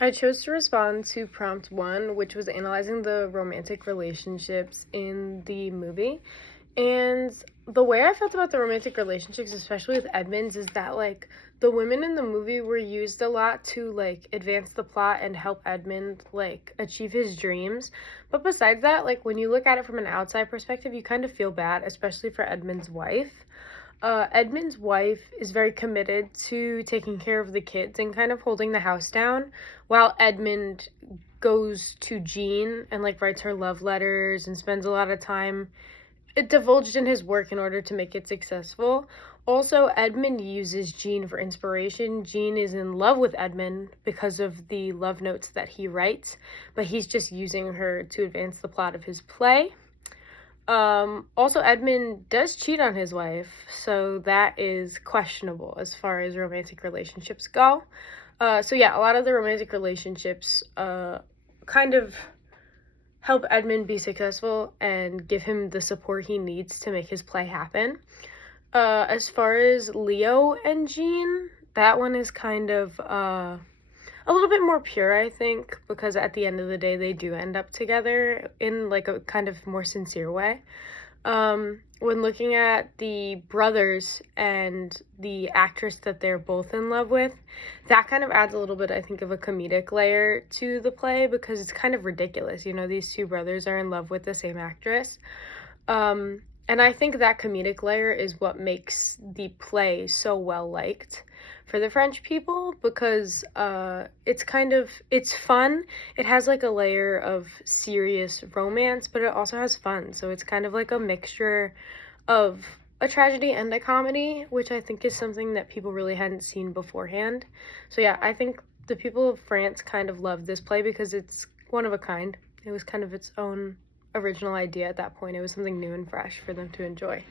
I chose to respond to prompt one, which was analyzing the romantic relationships in the movie. And the way I felt about the romantic relationships, especially with Edmund's, is that like the women in the movie were used a lot to like advance the plot and help Edmund like achieve his dreams. But besides that, like when you look at it from an outside perspective, you kind of feel bad, especially for Edmund's wife. Edmund's wife is very committed to taking care of the kids and kind of holding the house down, while Edmund goes to Jean and like writes her love letters and spends a lot of time divulged in his work in order to make it successful. Also, Edmund uses Jean for inspiration. Jean is in love with Edmund because of the love notes that he writes, but he's just using her to advance the plot of his play. Also, Edmund does cheat on his wife, so that is questionable as far as romantic relationships go. So yeah, a lot of the romantic relationships kind of help Edmund be successful and give him the support he needs to make his play happen. As far as Leo and Jean, that one is kind of a little bit more pure, I think, because at the end of the day, they do end up together in like a kind of more sincere way. When looking at the brothers and the actress that they're both in love with, that kind of adds a little bit, I think, of a comedic layer to the play because it's kind of ridiculous. You know, these two brothers are in love with the same actress. And I think that comedic layer is what makes the play so well liked for the French people because it's fun. It has like a layer of serious romance, but it also has fun. So it's kind of like a mixture of a tragedy and a comedy, which I think is something that people really hadn't seen beforehand. So yeah, I think the people of France kind of love this play because it's one of a kind. It was kind of its own original idea at that point. It was something new and fresh for them to enjoy.